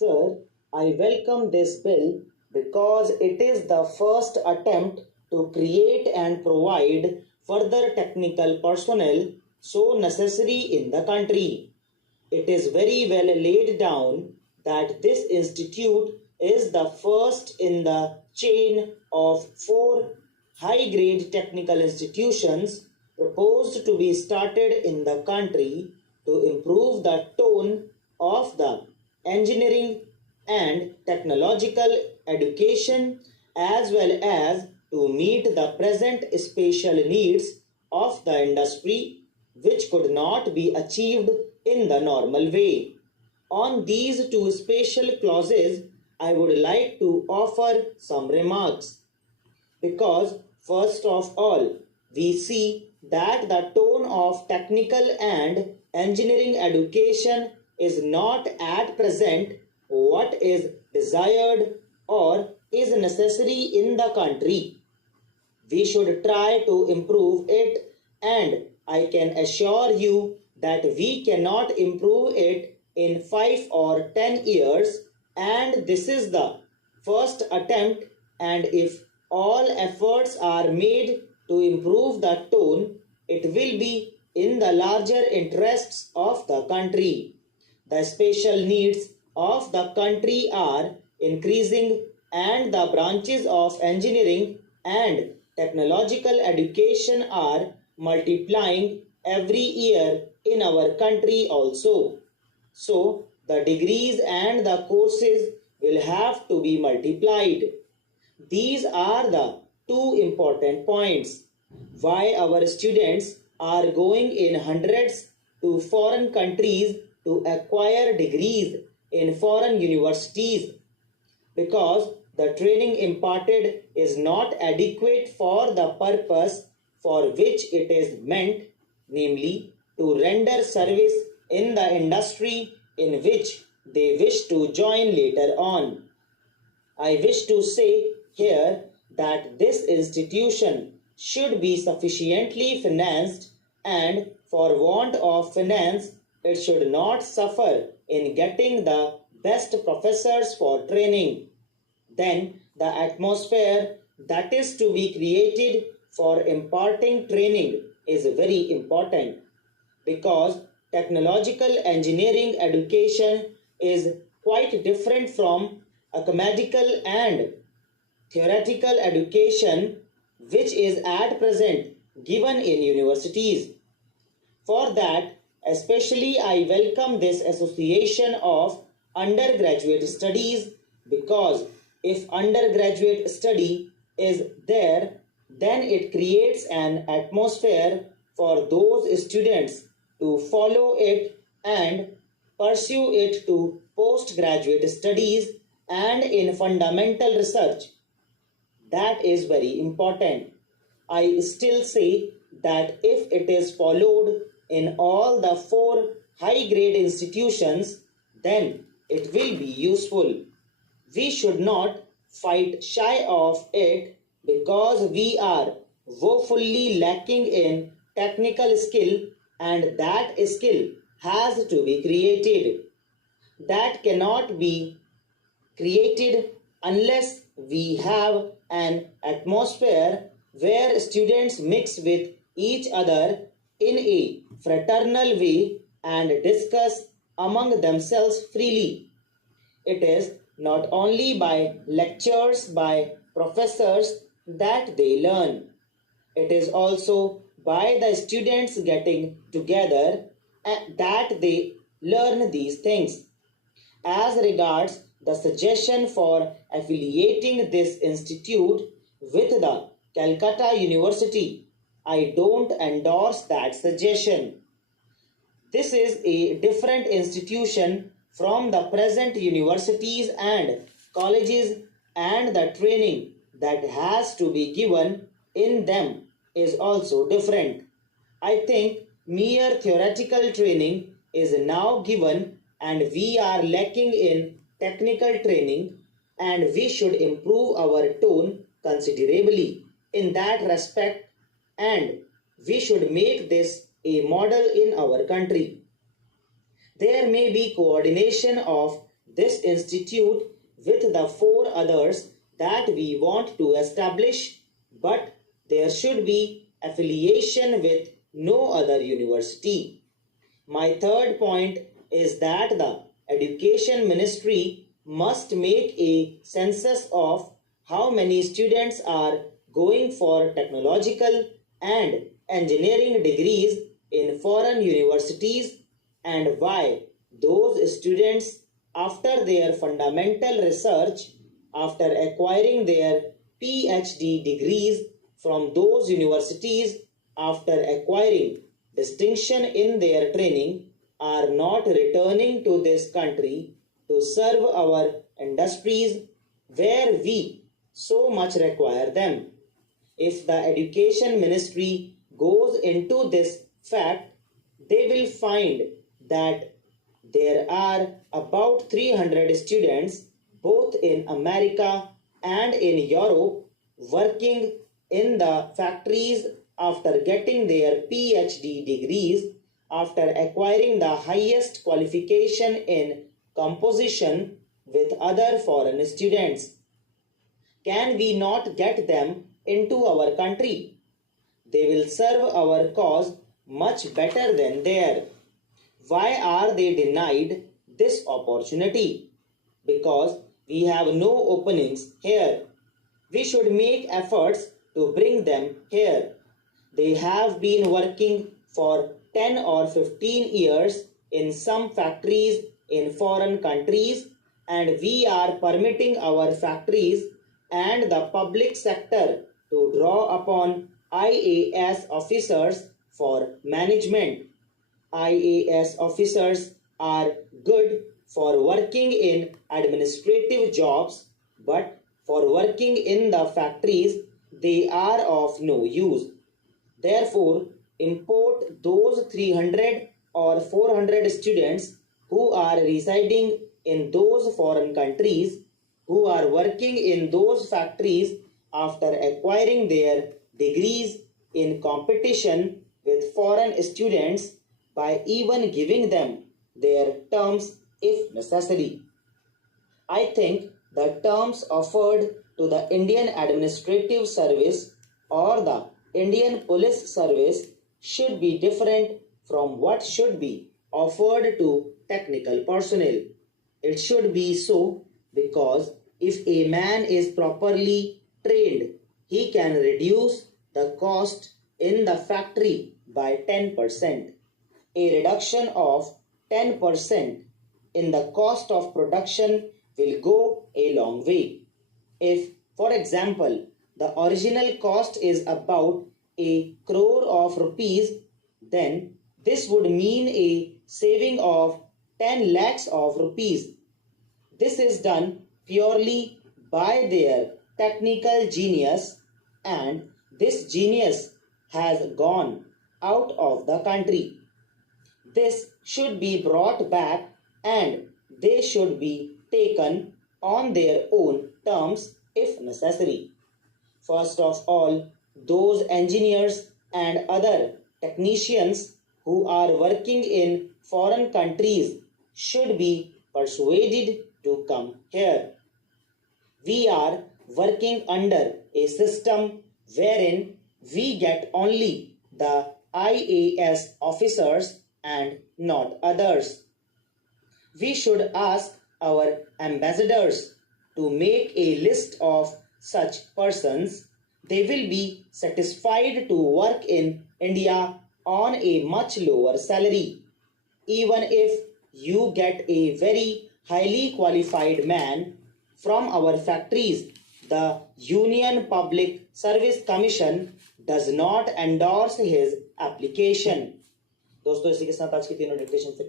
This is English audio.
Sir, I welcome this bill because it is the first attempt to create and provide further technical personnel so necessary in the country. It is very well laid down that this institute is the first in the chain of four high-grade technical institutions proposed to be started in the country to improve the tone of the engineering and technological education as well as to meet the present special needs of the industry which could not be achieved in the normal way. On these two special clauses, I would like to offer some remarks because, first of all, we see that the tone of technical and engineering education is not at present what is desired or is necessary in the country. We should try to improve it, and I can assure you that we cannot improve it in 5 or 10 years, and this is the first attempt. And if all efforts are made to improve the tone, it will be in the larger interests of the country. The special needs of the country are increasing, and the branches of engineering and technological education are multiplying every year in our country also. So, the degrees and the courses will have to be multiplied. These are the two important points. Why our students are going in hundreds to foreign countries to acquire degrees in foreign universities, because the training imparted is not adequate for the purpose for which it is meant, namely to render service in the industry in which they wish to join later on. I wish to say here that this institution should be sufficiently financed, and for want of finance, it should not suffer in getting the best professors for training. Then the atmosphere that is to be created for imparting training is very important, because technological engineering education is quite different from academical and theoretical education which is at present given in universities. For that, especially I welcome this association of undergraduate studies, because if undergraduate study is there, then it creates an atmosphere for those students to follow it and pursue it to postgraduate studies and in fundamental research. That is very important. I still say that if it is followed in all the four high-grade institutions, then it will be useful. We should not fight shy of it, because we are woefully lacking in technical skill, and that skill has to be created. That cannot be created unless we have an atmosphere where students mix with each other in a fraternal way and discuss among themselves freely. It is not only by lectures by professors that they learn. It is also by the students getting together that they learn these things. As regards the suggestion for affiliating this institute with the Calcutta University, I don't endorse that suggestion. This is a different institution from the present universities and colleges, and the training that has to be given in them is also different. I think mere theoretical training is now given, and we are lacking in technical training, and we should improve our tone considerably in that respect, and we should make this a model in our country. There may be coordination of this institute with the four others that we want to establish, but there should be affiliation with no other university. My third point is that the Education Ministry must make a census of how many students are going for technological and engineering degrees in foreign universities and why those students, after their fundamental research, after acquiring their PhD degrees from those universities, after acquiring distinction in their training, are not returning to this country to serve our industries where we so much require them. If the Education Ministry goes into this fact, they will find that there are about 300 students both in America and in Europe working in the factories after getting their PhD degrees, after acquiring the highest qualification in composition with other foreign students. Can we not get them into our country? They will serve our cause much better than there. Why are they denied this opportunity? Because we have no openings here. We should make efforts to bring them here. They have been working for 10 or 15 years in some factories in foreign countries, and we are permitting our factories and the public sector to draw upon IAS officers for management. IAS officers are good for working in administrative jobs, but for working in the factories, they are of no use. Therefore, import those 300 or 400 students who are residing in those foreign countries, who are working in those factories after acquiring their degrees in competition with foreign students by even giving them their terms if necessary. I think the terms offered to the Indian Administrative Service or the Indian Police Service should be different from what should be offered to technical personnel. It should be so because if a man is properly trained, he can reduce the cost in the factory by 10%. A reduction of 10% in the cost of production will go a long way. If, for example, the original cost is about a crore of rupees, then this would mean a saving of 10 lakhs of rupees. This is done purely by their technical genius, and this genius has gone out of the country. This should be brought back and they should be taken on their own terms if necessary. First of all, those engineers and other technicians who are working in foreign countries should be persuaded to come here. We are working under a system wherein we get only the IAS officers and not others. We should ask our ambassadors to make a list of such persons. They will be satisfied to work in India on a much lower salary. Even if you get a very highly qualified man from our factories, the Union Public Service Commission does not endorse his application. दोस्तों इसी के साथ आज की तीनों dictation फिर